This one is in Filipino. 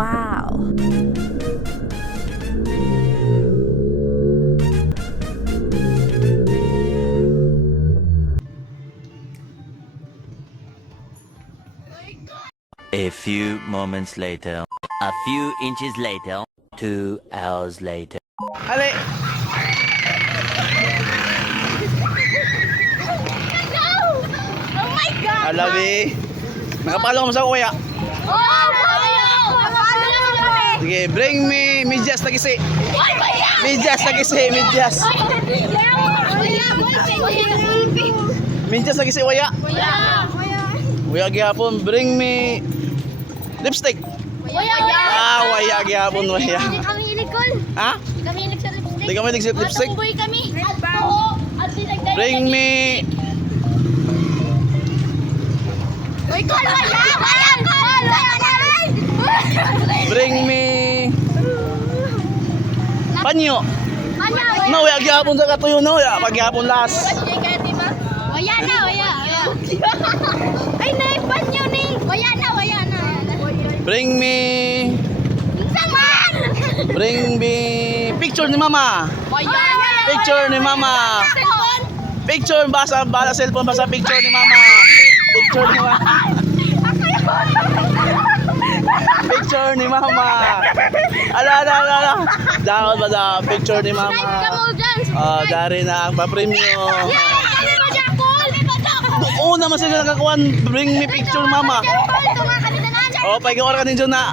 Wow. A few moments later, a few inches later, 2 hours later. Ali! No! Oh my God! Alabi! Nakapalo mo sa kuya. Oh, kami! Sige, bring me medyas na gisi. Ay, kaya! Medyas na gisi, medyas. Medyas na gisi, kuya. Kuya gihapon, bring me lipstick. Waya gihapon, waya. Hindi kami ilikol. Ha? Hindi kami ilik sa lipstick. Hindi ka may lipstick? Tumboy kami. Oo. At dinagdag. Bring me Uy, call! Wala! Bring me panyo. Ano? No, waya gihapon sa katuyo no, waya pag gihapon last. Waya na, waya. Ay, naipan nyo ni. Waya na. Bring me Saman! Bring me picture ni mama. Waya. Picture ni mama. Picture basa cellphone basa picture ni mama. Picture ni mama. Picture ni mama. Ala. Dapat ba da picture ni mama. Dari na ang papremyo. Oo naman sila nakakuan. Bring me picture mama. Oh, pag-iwara ka din dyan na.